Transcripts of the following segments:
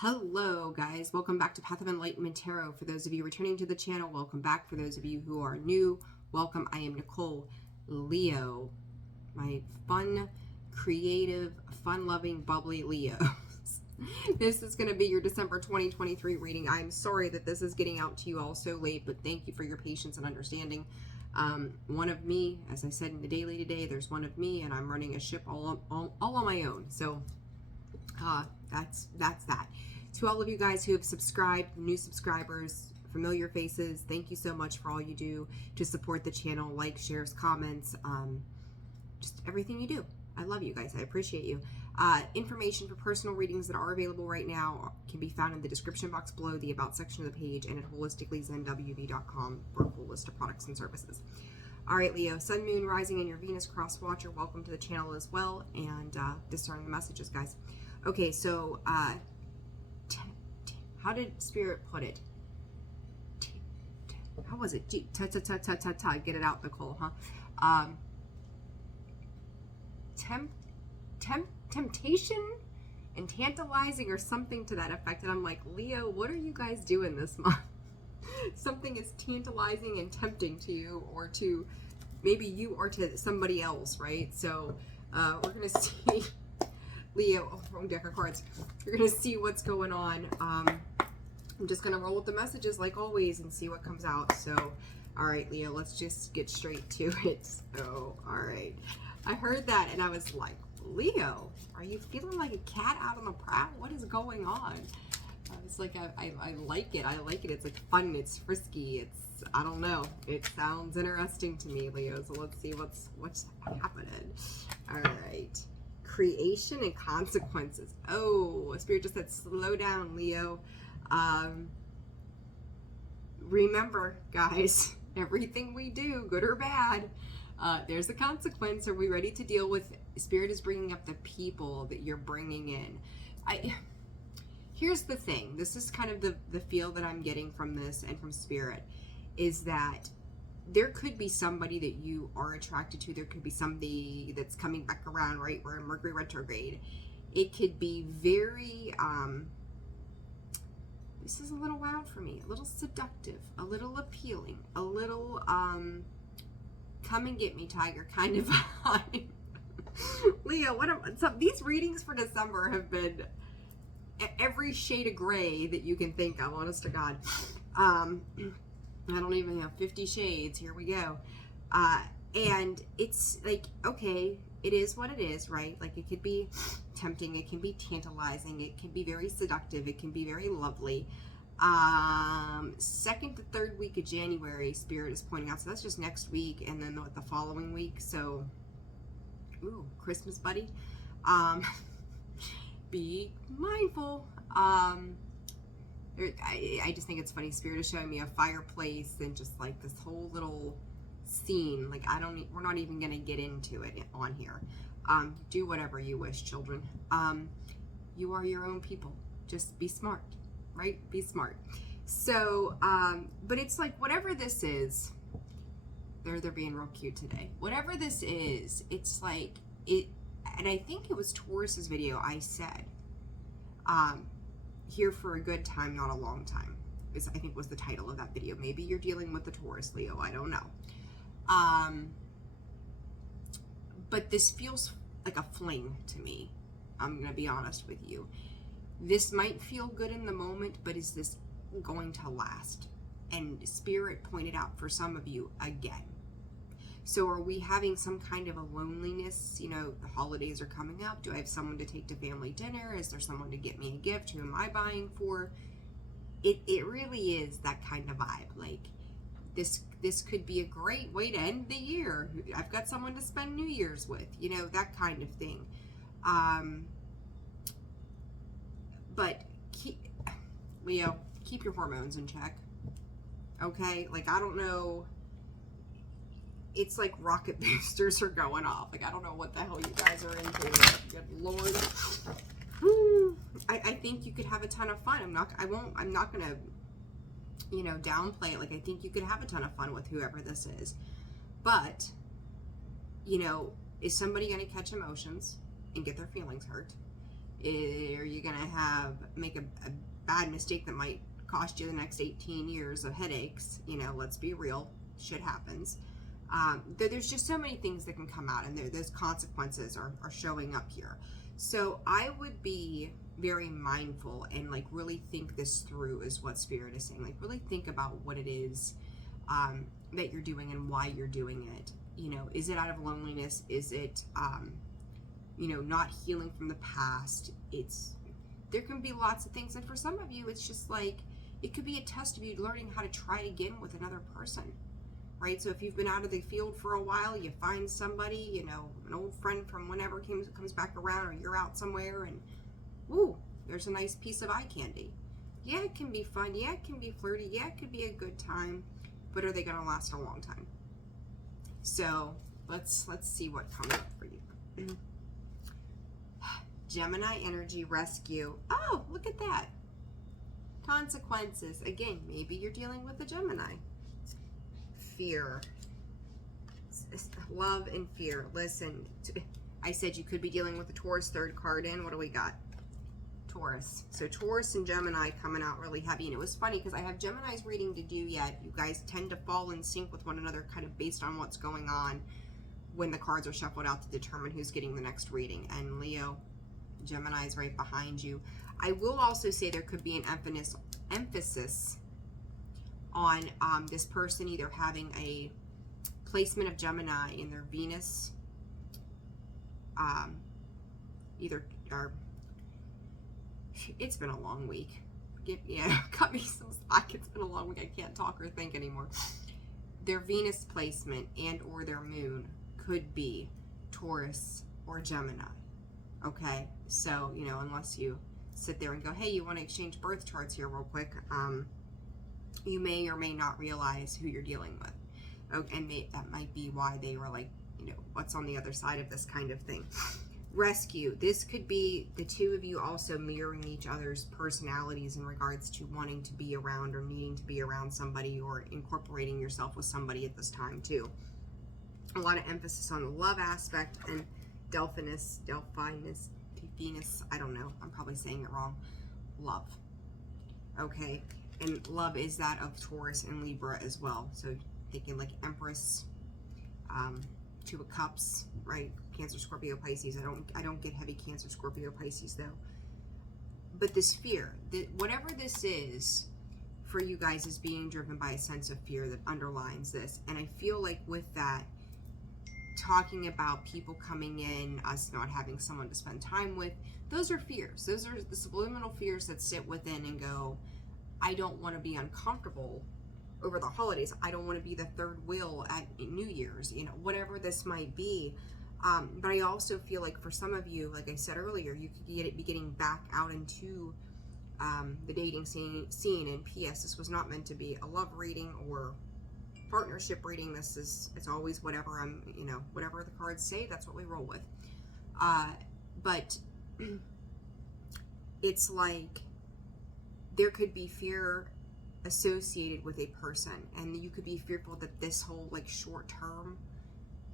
Hello guys, welcome back to Path of Enlightenment Tarot. For those of you returning to the channel, welcome back. For those of you who are new, welcome. I am Nicole. Leo, my fun, creative, fun-loving, bubbly Leo. This is going to be your December 2023 reading. I'm sorry that this is getting out to you all so late, but thank you for your patience and understanding. One of me, as I said in the daily today, there's one of me, and I'm running a ship all on my own. So that's that. To all of you guys who have subscribed, new subscribers, familiar faces, thank you so much for all you do to support the channel, like, shares, comments, just everything you do. I love you guys. I appreciate you. Information for personal readings that are available right now can be found in the description box below, the About section of the page, and at holisticallyzenwv.com for a full list of products and services. All right, Leo, Sun, Moon, Rising, and your Venus cross watcher, welcome to the channel as well, and discerning the messages, guys. Okay, so how did Spirit put it? How was it? Get it out, Nicole, huh? Temptation and tantalizing or something to that effect. And I'm like, Leo, what are you guys doing this month? Something is tantalizing and tempting to you, or to maybe you or to somebody else, right? So we're gonna see Leo, wrong deck of cards. You're gonna see what's going on. I'm just gonna roll with the messages like always and see what comes out. So, all right, Leo, let's just get straight to it. So, all right. I heard that and I was like, Leo, are you feeling like a cat out on the prowl? What is going on? It's like, I like it. I like it. It's like fun. It's frisky. It's, I don't know. It sounds interesting to me, Leo. So let's see what's happening. All right. Creation and consequences. Oh, Spirit just said, slow down, Leo. Remember, guys, everything we do, good or bad, there's a consequence. Are we ready to deal with? Spirit is bringing up the people that you're bringing in. Here's the thing. This is kind of the feel that I'm getting from this and from Spirit, is that there could be somebody that you are attracted to. There could be somebody that's coming back around, right? We're in Mercury retrograde. It could be very, this is a little wild for me, a little seductive, a little appealing, a little, come and get me, tiger kind of vibe. Leo, these readings for December have been every shade of gray that you can think of, honest to God. I don't even have 50 shades. Here we go. And it's like, okay, it is what it is, right? Like, it could be tempting, it can be tantalizing, it can be very seductive, it can be very lovely. Second to third week of January, Spirit is pointing out, so that's just next week, and then the following week. So, ooh, Christmas buddy. Be mindful. I just think it's funny. Spirit is showing me a fireplace and just like this whole little scene. Like, we're not even gonna get into it on here. Do whatever you wish, children. You are your own people. Just be smart, right? Be smart. So, but it's like, whatever this is, they're being real cute today. Whatever this is, it's like it. And I think it was Taurus's video I said, here for a good time, not a long time, is I think was the title of that video. Maybe you're dealing with the Taurus, Leo, I don't know. But this feels like a fling to me. I'm gonna be honest with you. This might feel good in the moment, but is this going to last? And Spirit pointed out for some of you again. So are we having some kind of a loneliness? You know, the holidays are coming up. Do I have someone to take to family dinner? Is there someone to get me a gift? Who am I buying for? It really is that kind of vibe. Like, this could be a great way to end the year. I've got someone to spend New Year's with, you know, that kind of thing. But Leo, keep your hormones in check. Okay? Like, I don't know. It's like rocket boosters are going off. Like, I don't know what the hell you guys are into. Good Lord. I think you could have a ton of fun. I'm not gonna, you know, downplay it. Like, I think you could have a ton of fun with whoever this is. But, you know, is somebody gonna catch emotions and get their feelings hurt? Are you going to make a bad mistake that might cost you the next 18 years of headaches? You know, let's be real, shit happens. There's just so many things that can come out, and those consequences are showing up here. So I would be very mindful and like really think this through, is what Spirit is saying. Like really think about what it is that you're doing and why you're doing it. You know, is it out of loneliness? Is it you know, not healing from the past? There can be lots of things, and for some of you it's just like it could be a test of you learning how to try again with another person, right? So if you've been out of the field for a while, you find somebody, you know, an old friend from whenever comes back around, or you're out somewhere and woo, there's a nice piece of eye candy. Yeah, it can be fun. Yeah, it can be flirty. Yeah, it could be a good time, but are they going to last a long time? So let's see what comes up for you. Gemini energy, rescue. Oh, look at that. Consequences. Again, maybe you're dealing with a Gemini. Fear. Love and fear. Listen, I said you could be dealing with a Taurus, third card in. What do we got? Taurus. So Taurus and Gemini coming out really heavy. And it was funny because I have Gemini's reading to do yet. You guys tend to fall in sync with one another kind of based on what's going on when the cards are shuffled out to determine who's getting the next reading. And Leo, Gemini is right behind you. I will also say there could be an emphasis on this person either having a placement of Gemini in their Venus, it's been a long week. Cut me some slack. It's been a long week. I can't talk or think anymore. Their Venus placement and or their moon could be Taurus or Gemini. Okay, so, you know, unless you sit there and go, hey, you want to exchange birth charts here real quick, you may or may not realize who you're dealing with. Okay, and that might be why they were like, you know, what's on the other side of this kind of thing. Rescue. This could be the two of you also mirroring each other's personalities in regards to wanting to be around or needing to be around somebody, or incorporating yourself with somebody at this time too. A lot of emphasis on the love aspect and Delphinus, Venus, I don't know, I'm probably saying it wrong. Love. Okay, and love is that of Taurus and Libra as well. So thinking like Empress, Two of Cups, right? Cancer, Scorpio, Pisces. I don't get heavy Cancer, Scorpio, Pisces though. But this fear, whatever this is for you guys, is being driven by a sense of fear that underlines this. And I feel like with that, talking about people coming in, us not having someone to spend time with, those are fears. Those are the subliminal fears that sit within and go, I don't want to be uncomfortable over the holidays. I don't want to be the third wheel at New Year's, you know, whatever this might be. But I also feel like for some of you, like I said earlier, you could be getting back out into the dating scene. And P.S., this was not meant to be a love reading or partnership reading. It's always whatever whatever the cards say, that's what we roll with. But it's like there could be fear associated with a person, and you could be fearful that this whole like short term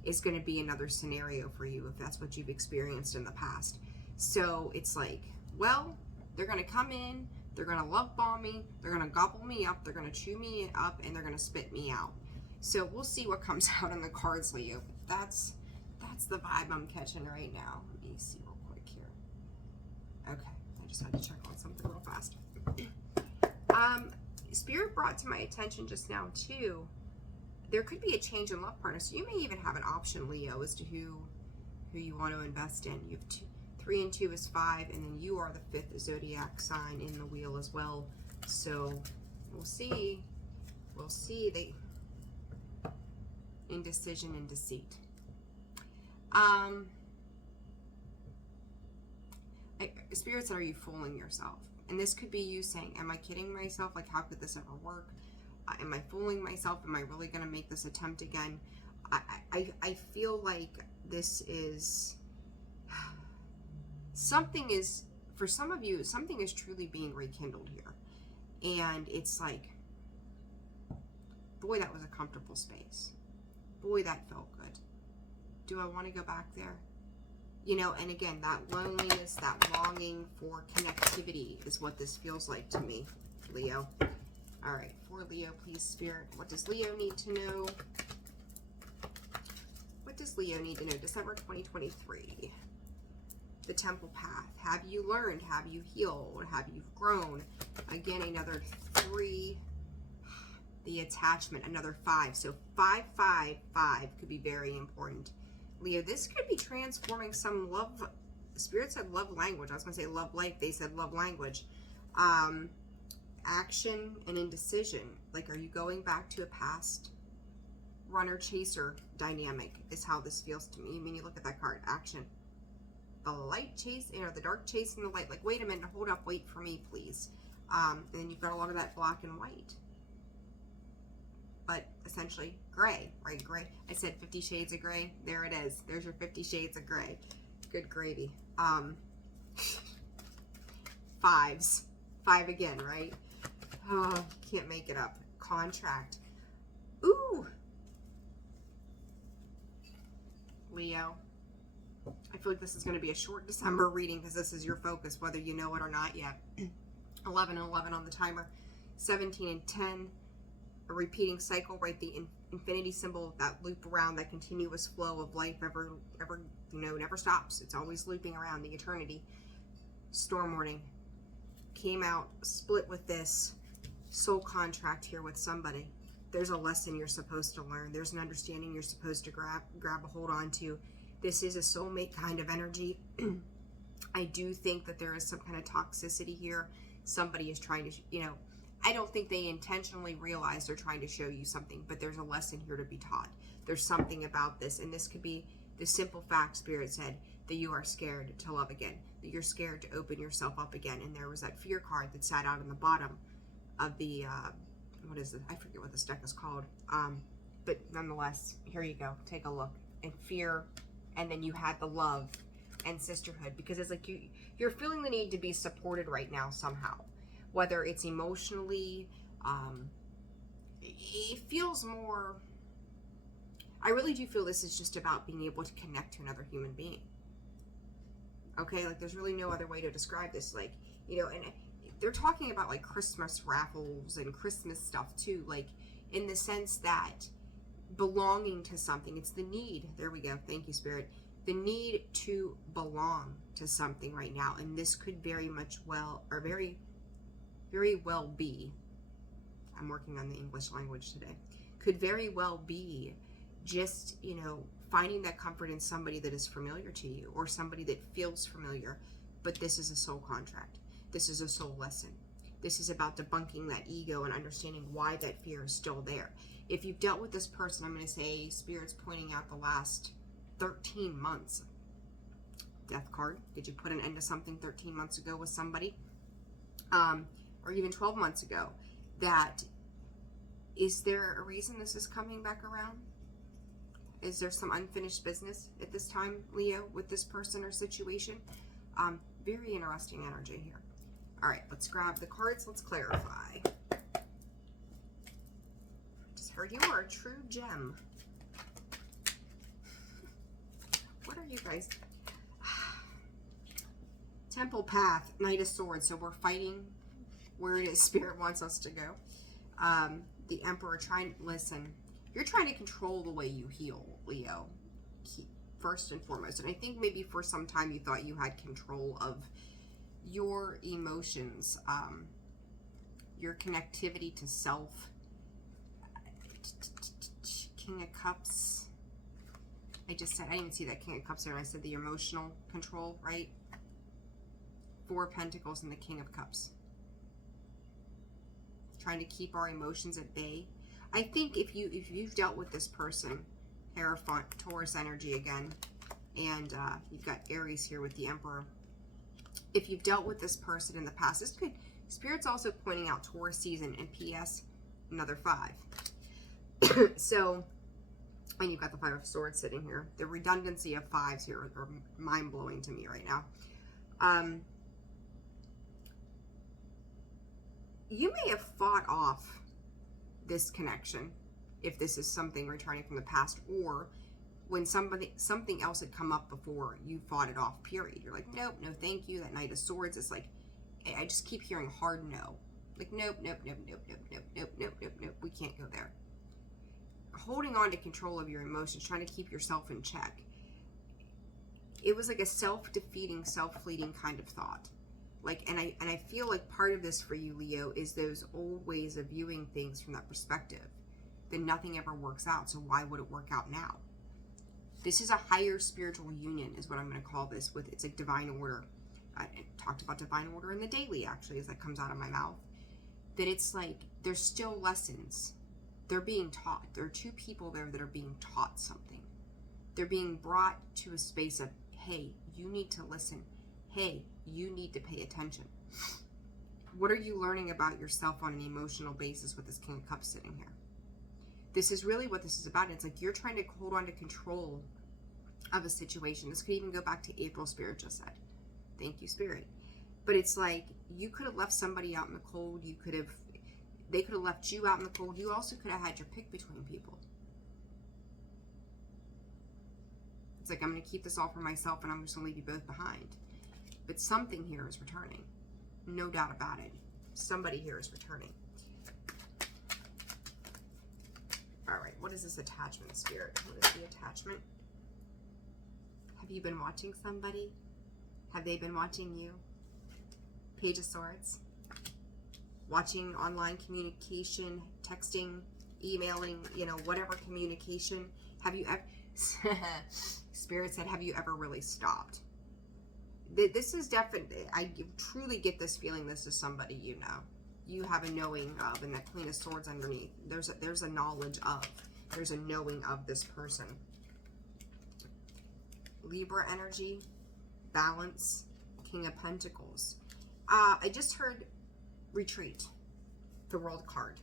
is going to be another scenario for you if that's what you've experienced in the past. So it's like, well, they're going to come in, they're going to love bomb me, they're going to gobble me up, they're going to chew me up, and they're going to spit me out. So we'll see what comes out on the cards, Leo. That's the vibe I'm catching right now. Let me see real quick here. Okay, I just had to check on something real fast. Spirit brought to my attention just now too, there could be a change in love partner. So you may even have an option, Leo, as to who you want to invest in. You have 3 and 2 is 5, and then you are the 5th zodiac sign in the wheel as well. So we'll see. We'll see. Indecision and deceit. Spirit said, are you fooling yourself? And this could be you saying, am I kidding myself? Like, how could this ever work? Am I fooling myself? Am I really going to make this attempt again? I feel like this is, something is, for some of you, something is truly being rekindled here. And it's like, boy, that was a comfortable space. Boy, that felt good. Do I want to go back there? You know, and again, that loneliness, that longing for connectivity is what this feels like to me, Leo. All right, for Leo, please, Spirit, what does Leo need to know? What does Leo need to know? December 2023. The Temple Path. Have you learned? Have you healed? Have you grown? Again, another 3. The attachment, another 5. So 5, 5, 5 could be very important. Leo, this could be transforming some love. Spirit said love language. I was going to say love life. They said love language. Action and indecision. Like, are you going back to a past runner-chaser dynamic is how this feels to me. I mean, you look at that card, action. The light chase, you know, the dark chasing the light. Like, wait a minute, hold up, wait for me, please. And then you've got a lot of that black and white. But essentially, gray, right? Gray. I said 50 Shades of Gray. There it is. There's your 50 Shades of Gray. Good gravy. 5s. 5 again, right? Oh, can't make it up. Contract. Ooh. Leo. I feel like this is going to be a short December reading because this is your focus, whether you know it or not yet. 11 and 11 on the timer. 17 and 10. A repeating cycle, right? The infinity symbol, that loop around, that continuous flow of life ever, you know, never stops. It's always looping around the eternity. Storm warning. Came out, split with this soul contract here with somebody. There's a lesson you're supposed to learn. There's an understanding you're supposed to grab a hold on to. This is a soulmate kind of energy. I do think that there is some kind of toxicity here. Somebody is trying to, you know, I don't think they intentionally realize they're trying to show you something, but there's a lesson here to be taught. There's something about this, and this could be the simple fact, Spirit said, that you are scared to love again, that you're scared to open yourself up again. And there was that fear card that sat out on the bottom of the, what is it? I forget what this deck is called. But nonetheless, here you go. Take a look. And fear, and then you had the love and sisterhood, because it's like you're feeling the need to be supported right now somehow. Whether it's emotionally, it feels more, I really do feel this is just about being able to connect to another human being. Okay, like there's really no other way to describe this. Like, you know, and they're talking about like Christmas raffles and Christmas stuff too, like in the sense that belonging to something, it's the need, there we go, thank you, Spirit, the need to belong to something right now. And this could very much well, or very well be, I'm working on the English language today, could very well be just, you know, finding that comfort in somebody that is familiar to you, or somebody that feels familiar. But this is a soul contract. This is a soul lesson. This is about debunking that ego and understanding why that fear is still there. If you've dealt with this person, I'm going to say Spirit's pointing out the last 13 months. Death card. Did you put an end to something 13 months ago with somebody? Or even 12 months ago? That, is there a reason this is coming back around? Is there some unfinished business at this time, Leo, with this person or situation? Very interesting energy here. All right, let's grab the cards. Let's clarify. Just heard you are a true gem. What are you guys? Temple Path, Knight of Swords. So we're fighting where it is Spirit wants us to go. The Emperor listen, you're trying to control the way you heal, Leo, first and foremost. And I think maybe for some time you thought you had control of your emotions, your connectivity to self. King of Cups. I just said, I didn't even see that King of Cups there. I said the emotional control, right? 4 Pentacles and the King of Cups. Trying to keep our emotions at bay. I think if you've dealt with this person, Hierophant, Taurus energy again, and you've got Aries here with the Emperor. If you've dealt with this person in the past, this could, Spirit's also pointing out Taurus season, and P.S. another 5. So, and you've got the 5 of Swords sitting here. The redundancy of 5s here are mind-blowing to me right now. You may have fought off this connection if this is something returning from the past, or when something else had come up before, you fought it off, period. You're like, nope, no thank you. That Knight of Swords is like, I just keep hearing hard no. Like, nope, nope, nope, nope, nope, nope, nope, nope, nope, nope, we can't go there. Holding on to control of your emotions, trying to keep yourself in check. It was like a self-defeating, self-fleeting kind of thought. Like, and I feel like part of this for you, Leo, is those old ways of viewing things from that perspective. Then nothing ever works out, so why would it work out now? This is a higher spiritual union, is what I'm going to call this. It's like divine order. I talked about divine order in the daily, actually, as that comes out of my mouth. That it's like there's still lessons. They're being taught. There are two people there that are being taught something. They're being brought to a space of, hey, you need to listen. Hey, you need to pay attention. What are you learning about yourself on an emotional basis with this King of Cups sitting here? This is really what this is about. It's like you're trying to hold on to control of a situation. This could even go back to April, Spirit just said. Thank you, Spirit. But it's like you could have left somebody out in the cold. They could have left you out in the cold. You also could have had your pick between people. It's like, I'm going to keep this all for myself and I'm just going to leave you both behind. But something here is returning. No doubt about it. Somebody here is returning. All right, what is this attachment, Spirit? What is the attachment? Have you been watching somebody? Have they been watching you? Page of Swords. Watching online communication, texting, emailing, whatever communication. Have you ever... Spirit said, have you ever really stopped? This is definitely... I truly get this feeling this is somebody you know. You have a knowing of, and that Queen of Swords underneath. There's a knowledge of. There's a knowing of this person. Libra energy, balance, King of Pentacles. I just heard retreat, the World card.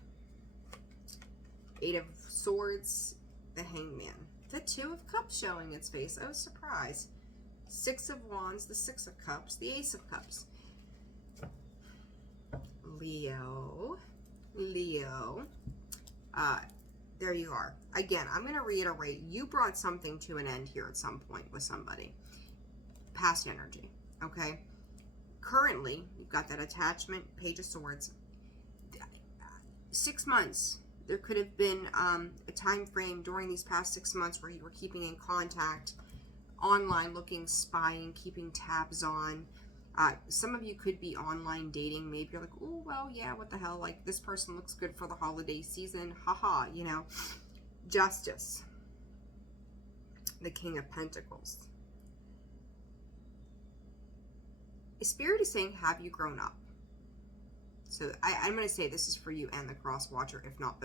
Eight of Swords, the Hangman. The Two of Cups showing its face. Oh, surprise. Six of Wands, the Six of Cups, the Ace of Cups. Leo. There you are. Again, I'm going to reiterate, you brought something to an end here at some point with somebody. Past energy, okay? Currently, you've got that attachment, Page of Swords. 6 months. There could have been a time frame during these past 6 months where you were keeping in contact, online looking, spying, keeping tabs on. Some of you could be online dating. Maybe you're like, oh, well, yeah, what the hell? Like, this person looks good for the holiday season. Haha, Justice. The King of Pentacles. Spirit is saying, have you grown up? So I'm going to say this is for you and the cross watcher, if not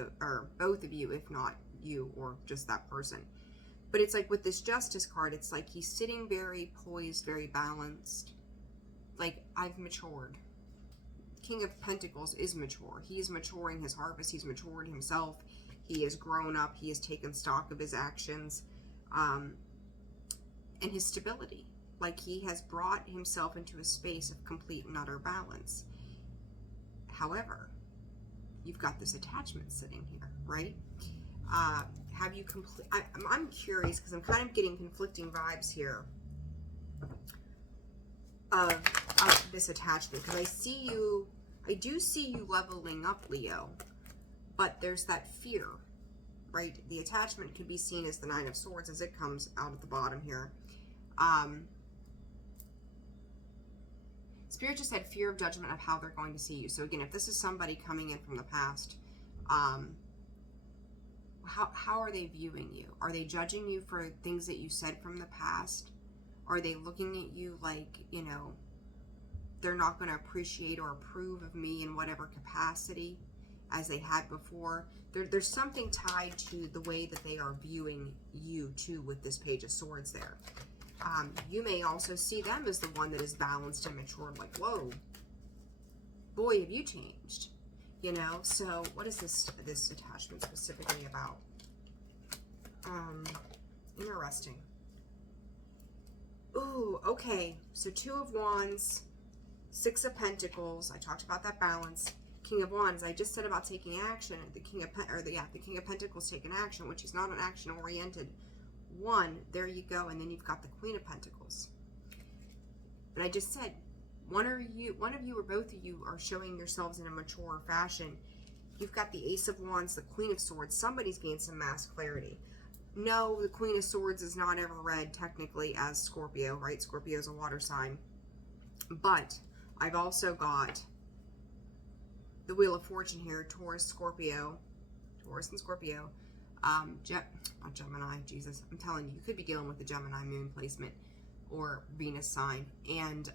both of you, if not you or just that person. But it's like with this Justice card, it's like he's sitting very poised, very balanced. Like, I've matured. King of Pentacles is mature. He is maturing his harvest. He's matured himself. He has grown up. He has taken stock of his actions and his stability. Like, he has brought himself into a space of complete and utter balance. However, you've got this attachment sitting here, right? Have you I'm curious because I'm kind of getting conflicting vibes here of this attachment, because I do see you leveling up, Leo, but there's that fear, right? The attachment could be seen as the Nine of Swords as it comes out at the bottom here. Spirit just said fear of judgment of how they're going to see you. So again, if this is somebody coming in from the past, how are they viewing you? Are they judging you for things that you said from the past? Are they looking at you like, they're not going to appreciate or approve of me in whatever capacity as they had before? There's something tied to the way that they are viewing you too with this Page of Swords there. You may also see them as the one that is balanced and matured, like, whoa, boy, have you changed, So what is this attachment specifically about? Interesting. Ooh, okay. So Two of Wands, Six of Pentacles. I talked about that balance. King of Wands. I just said about taking action. The King of Pentacles taking action, which is not an action-oriented 1, there you go, and then you've got the Queen of Pentacles. And I just said, one of you or both of you are showing yourselves in a mature fashion. You've got the Ace of Wands, the Queen of Swords. Somebody's gained some mass clarity. No, the Queen of Swords is not ever read technically as Scorpio, right? Scorpio is a water sign. But I've also got the Wheel of Fortune here, Taurus and Scorpio. Not Gemini, Jesus. I'm telling you, you could be dealing with the Gemini moon placement or Venus sign. And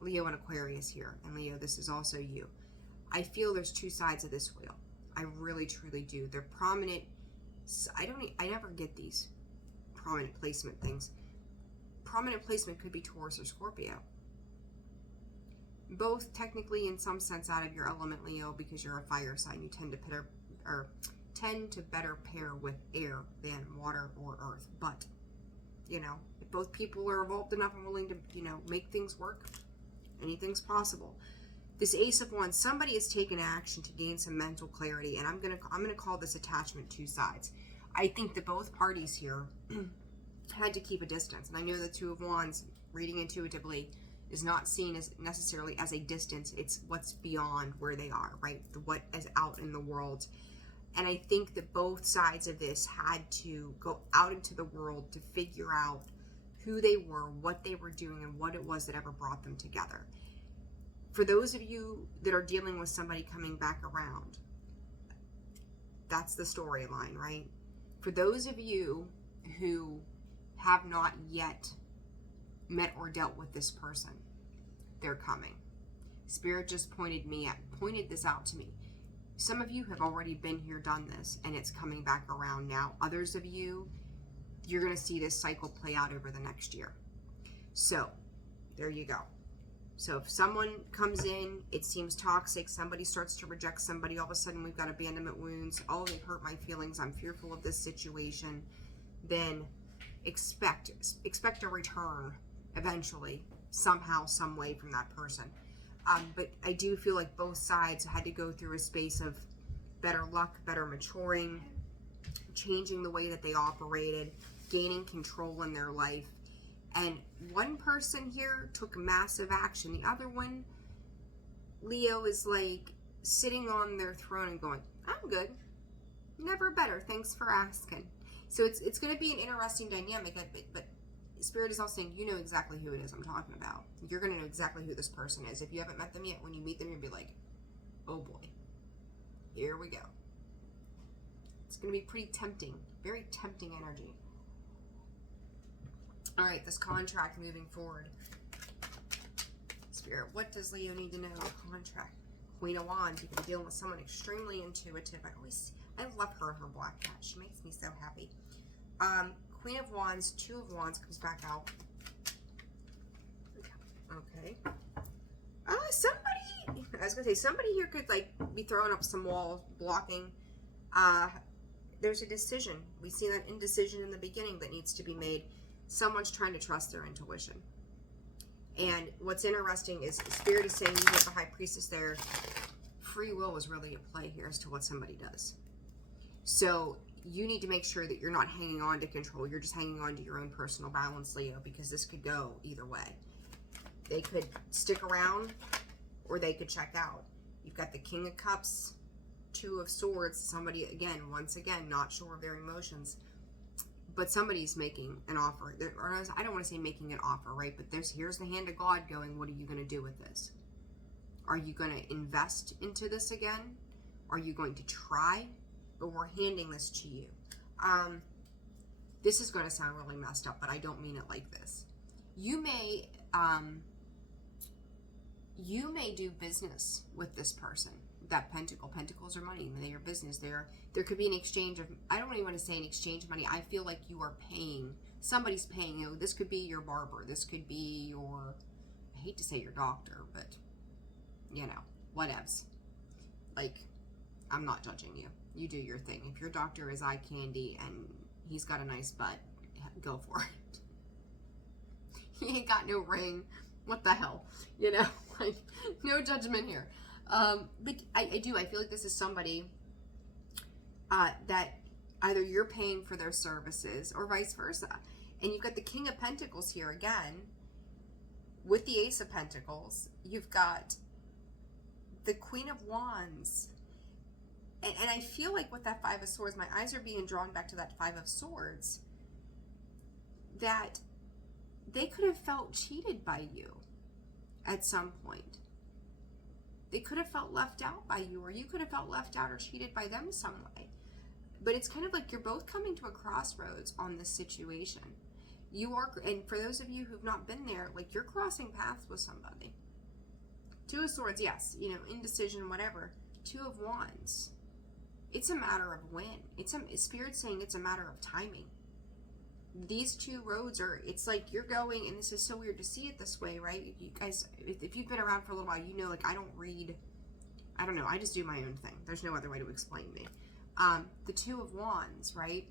Leo and Aquarius here. And Leo, this is also you. I feel there's two sides of this wheel. I really, truly do. They're prominent. I never get these prominent placement things. Prominent placement could be Taurus or Scorpio. Both technically in some sense out of your element, Leo, because you're a fire sign. You tend to better pair with air than water or earth. But, you know, if both people are evolved enough and willing to, you know, make things work, anything's possible. This Ace of Wands, somebody has taken action to gain some mental clarity, and I'm gonna call this attachment two sides. I think that both parties here had to keep a distance, and I know the Two of Wands, reading intuitively, is not seen as necessarily as a distance. It's what's beyond where they are, right? What is out in the world. And I think that both sides of this had to go out into the world to figure out who they were, what they were doing, and what it was that ever brought them together. For those of you that are dealing with somebody coming back around, that's the storyline, right? For those of you who have not yet met or dealt with this person, they're coming. Spirit just pointed this out to me. Some of you have already been here, done this, and it's coming back around now. Others of you, you're going to see this cycle play out over the next year. So, there you go. So if someone comes in, it seems toxic, somebody starts to reject somebody, all of a sudden we've got abandonment wounds, oh, they hurt my feelings, I'm fearful of this situation, then expect a return eventually, somehow, some way from that person. But I do feel like both sides had to go through a space of better luck, better maturing, changing the way that they operated, gaining control in their life. And one person here took massive action. The other one, Leo, is like sitting on their throne and going, I'm good. Never better. Thanks for asking. So it's going to be an interesting dynamic. But Spirit is also saying, you know exactly who it is I'm talking about. You're going to know exactly who this person is. If you haven't met them yet, when you meet them, you'll be like, oh boy, here we go. It's going to be pretty tempting. Very tempting energy. All right, this contract moving forward. Spirit, what does Leo need to know? Contract. Queen of Wands. You can be dealing with someone extremely intuitive. I love her and her black cat. She makes me so happy. Queen of Wands, Two of Wands comes back out. Okay. Somebody here could like be throwing up some walls, blocking. There's a decision. We see that indecision in the beginning that needs to be made. Someone's trying to trust their intuition. And what's interesting is Spirit is saying, you have the High Priestess there. Free will is really at play here as to what somebody does. So you need to make sure that you're not hanging on to control. You're just hanging on to your own personal balance, Leo, because this could go either way. They could stick around or they could check out. You've got the King of Cups, Two of Swords. Somebody, once again, not sure of their emotions. But somebody's making an offer. Or I don't want to say making an offer, right? But here's the hand of God going, what are you going to do with this? Are you going to invest into this again? Are you going to try? But we're handing this to you. This is going to sound really messed up, but I don't mean it like this. You may do business with this person. That pentacles are money. They are business. There could be an exchange of, I don't even want to say an exchange of money. I feel like you are paying, somebody's paying. You know, this could be your barber. This could be your, I hate to say your doctor, but you know, whatevs. Like, I'm not judging you. You do your thing. If your doctor is eye candy and he's got a nice butt, go for it. He ain't got no ring. What the hell? You know, like, no judgment here. But I feel like this is somebody that Either you're paying for their services or vice versa. And you've got the King of Pentacles here again with the Ace of Pentacles. You've got the Queen of Wands. And I feel like with that Five of Swords, my eyes are being drawn back to that Five of Swords, that they could have felt cheated by you at some point. They could have felt left out by you, or you could have felt left out or cheated by them some way. But it's kind of like you're both coming to a crossroads on this situation. You are, and for those of you who've not been there, like, you're crossing paths with somebody. Two of Swords, yes, you know, indecision, whatever. Two of Wands. It's a matter of when. Spirit's saying it's a matter of timing. These two roads are, it's like you're going, and this is so weird to see it this way, right? You guys, if you've been around for a little while, you know, like, I don't read, I don't know, I just do my own thing. There's no other way to explain me. The Two of Wands, right?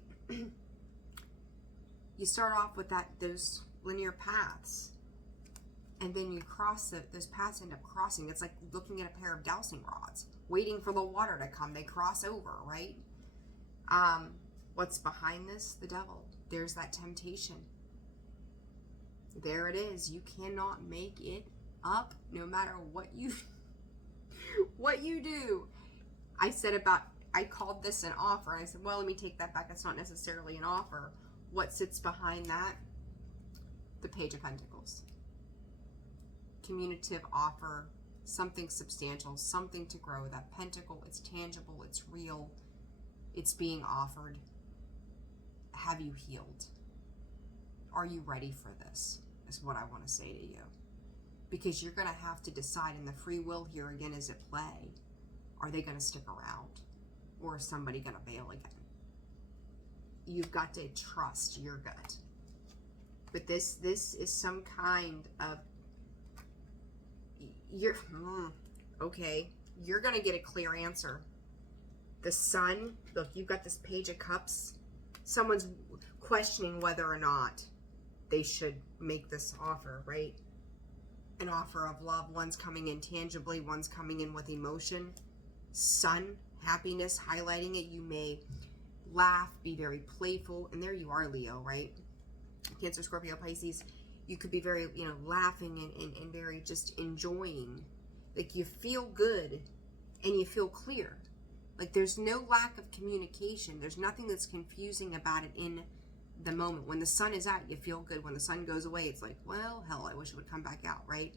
You start off with those linear paths, and then you cross those paths end up crossing. It's like looking at a pair of dowsing rods, waiting for the water to come. They cross over, right? What's behind this? The devil. There's that temptation. There it is. You cannot make it up no matter what you do. I called this an offer. I said, well, let me take that back. It's not necessarily an offer. What sits behind that? The Page of Pentacles. Communicative offer, something substantial, something to grow. That pentacle, it's tangible, it's real, it's being offered. Have you healed? Are you ready for this? Is what I want to say to you. Because you're going to have to decide, and the free will here again is at play. Are they going to stick around? Or is somebody going to bail again? You've got to trust your gut. But this is some kind of, okay, you're going to get a clear answer. The Sun, look, you've got this Page of Cups. Someone's questioning whether or not they should make this offer, right? An offer of love. One's coming in tangibly, one's coming in with emotion. Sun, happiness, highlighting it. You may laugh, be very playful, and there you are, Leo, right? Cancer, Scorpio, Pisces. You could be very, you know, laughing and very just enjoying. Like, you feel good and you feel clear. Like, there's no lack of communication. There's nothing that's confusing about it in the moment. When the sun is out, you feel good. When the sun goes away, it's like, well, hell, I wish it would come back out, right?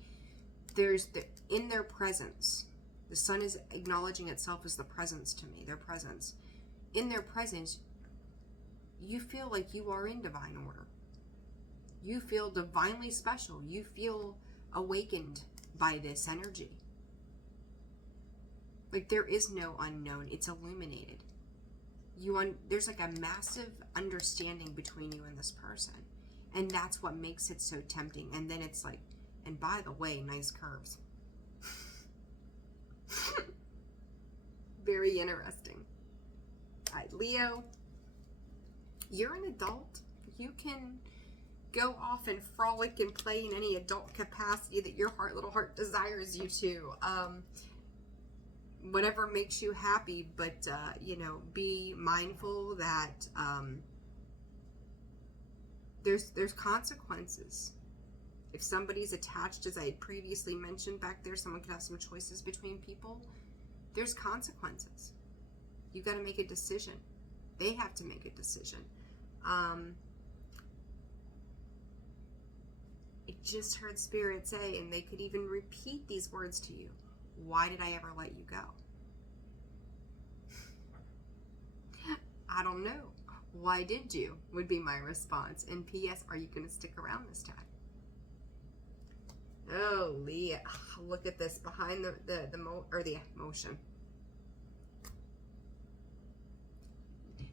In their presence, the sun is acknowledging itself as the presence to me, their presence. In their presence, you feel like you are in divine order. You feel divinely special. You feel awakened by this energy. Like, there is no unknown. It's illuminated. There's like a massive understanding between you and this person. And that's what makes it so tempting. And then it's like, and by the way, nice curves. Very interesting. All right, Leo, you're an adult. You can go off and frolic and play in any adult capacity that your little heart desires you to. Whatever makes you happy, but you know, be mindful that there's consequences. If somebody's attached, as I had previously mentioned back there, someone could have some choices between people. There's consequences. You got to make a decision. They have to make a decision. I just heard Spirit say, and they could even repeat these words to you. Why did I ever let you go? I don't know. Why did you? Would be my response. And P.S. Are you going to stick around this time? Oh, Leah. Look at this. Behind the emotion.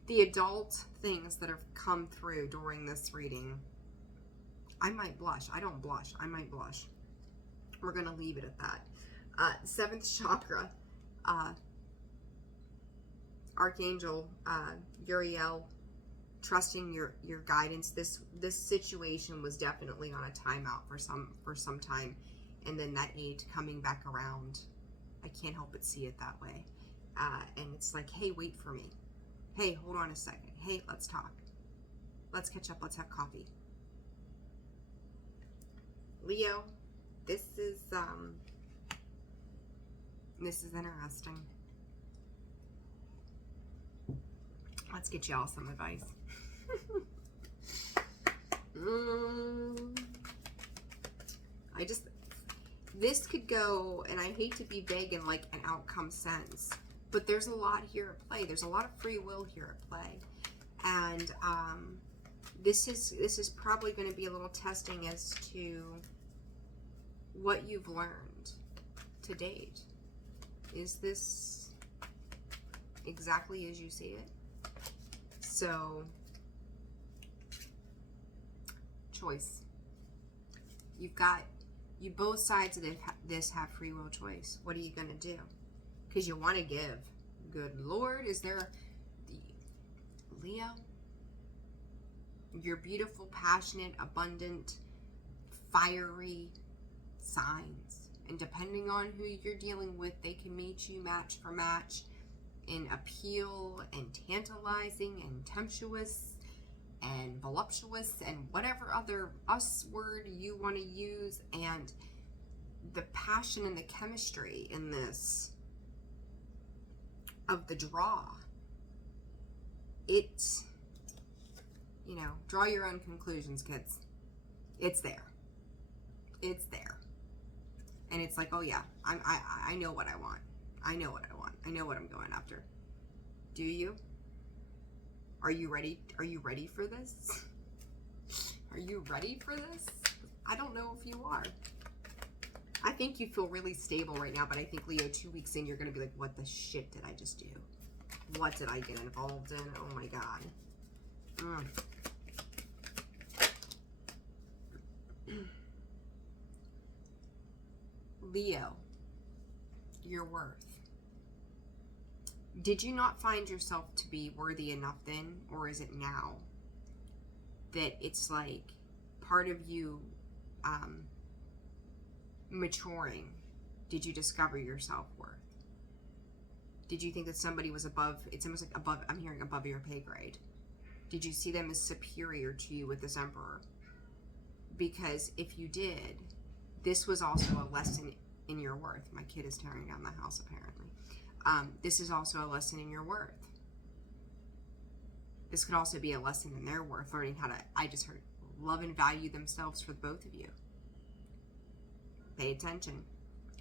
The adult things that have come through during this reading. I might blush. I don't blush. I might blush. We're going to leave it at that. Seventh chakra, Archangel Uriel, trusting your guidance. This situation was definitely on a timeout for some time, and then that aid coming back around. I can't help but see it that way, and it's like, hey, wait for me. Hey, hold on a second. Hey, let's talk. Let's catch up. Let's have coffee. Leo, this is interesting. Let's get y'all some advice. This could go, and I hate to be vague in like an outcome sense, but there's a lot here at play. There's a lot of free will here at play. And this is probably going to be a little testing as to what you've learned to date. Is this exactly as you see it? So, choice. You both sides of this have free will choice. What are you going to do? Because you want to give. Good Lord, is there... Leo, you're beautiful, passionate, abundant, fiery signs. And depending on who you're dealing with, they can meet you match for match in appeal and tantalizing and temptuous and voluptuous and whatever other us word you want to use. And the passion and the chemistry in this of the draw, it's, you know, draw your own conclusions, kids. It's there. It's there. And it's like, oh yeah, I know what I want. I know what I want. I know what I'm going after. Do you? Are you ready? Are you ready for this? Are you ready for this? I don't know if you are. I think you feel really stable right now, but I think, Leo, 2 weeks in, you're going to be like, what the shit did I just do? What did I get involved in? Oh my God. Leo, your worth. Did you not find yourself to be worthy enough then, or is it now that it's like part of you maturing? Did you discover your self-worth? Did you think that somebody was above, it's almost like above, I'm hearing above your pay grade. Did you see them as superior to you with this Emperor? Because if you did, this was also a lesson in your worth. My kid is tearing down the house, apparently. This is also a lesson in your worth. This could also be a lesson in their worth, learning how to, I just heard, love and value themselves for both of you. Pay attention.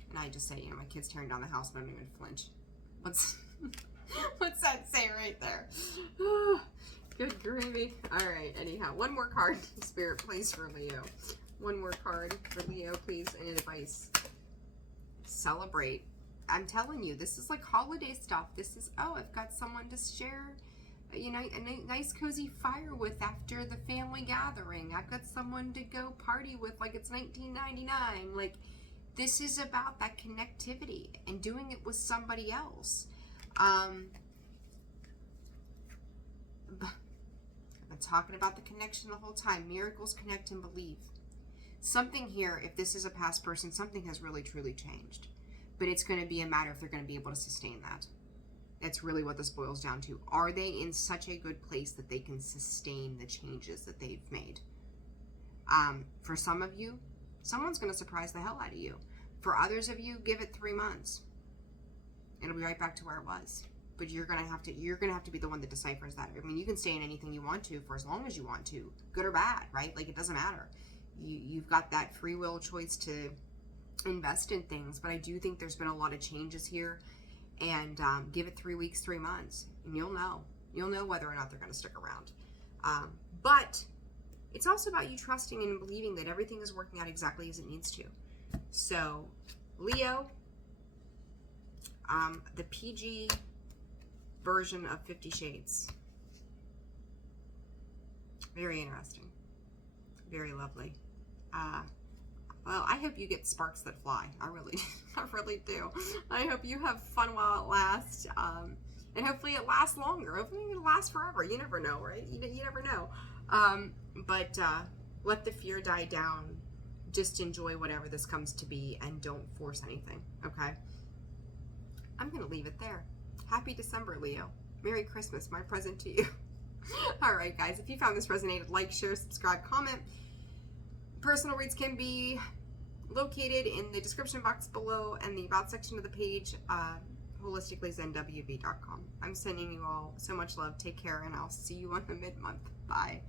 And I just say, you know, my kid's tearing down the house, but I don't even flinch. What's that say right there? Good gravy. All right, anyhow, one more card, Spirit, please, for Leo. One more card for Leo, please, and advice. Celebrate. I'm telling you, this is like holiday stuff. This is, oh, I've got someone to share, you know, a nice cozy fire with after the family gathering. I've got someone to go party with like it's 1999. Like, this is about that connectivity and doing it with somebody else. I've been talking about the connection the whole time. Miracles connect and believe. Something here, if this is a past person, something has really truly changed. But it's going to be a matter if they're going to be able to sustain that. That's really what this boils down to. Are they in such a good place that they can sustain the changes that they've made? For some of you, someone's going to surprise the hell out of you. For others of you, give it 3 months. It'll be right back to where it was. But you're gonna have to be the one that deciphers that. I mean, you can stay in anything you want to for as long as you want to, good or bad, right? Like, it doesn't matter. You've got that free will choice to invest in things. But I do think there's been a lot of changes here, and give it 3 weeks, 3 months, and you'll know whether or not they're going to stick around. But it's also about you trusting and believing that everything is working out exactly as it needs to. So, Leo, the PG version of 50 Shades. Very interesting. Very lovely. Well, I hope you get sparks that fly. I really do. I hope you have fun while it lasts. And hopefully it lasts longer. Hopefully it'll last forever. You never know, right? You never know. But let the fear die down. Just enjoy whatever this comes to be and don't force anything, okay? I'm going to leave it there. Happy December, Leo. Merry Christmas, my present to you. All right, guys, if you found this resonated, like, share, subscribe, comment. Personal reads can be located in the description box below and the about section of the page, holisticallyzenwb.com. I'm sending you all so much love. Take care, and I'll see you on the mid-month. Bye.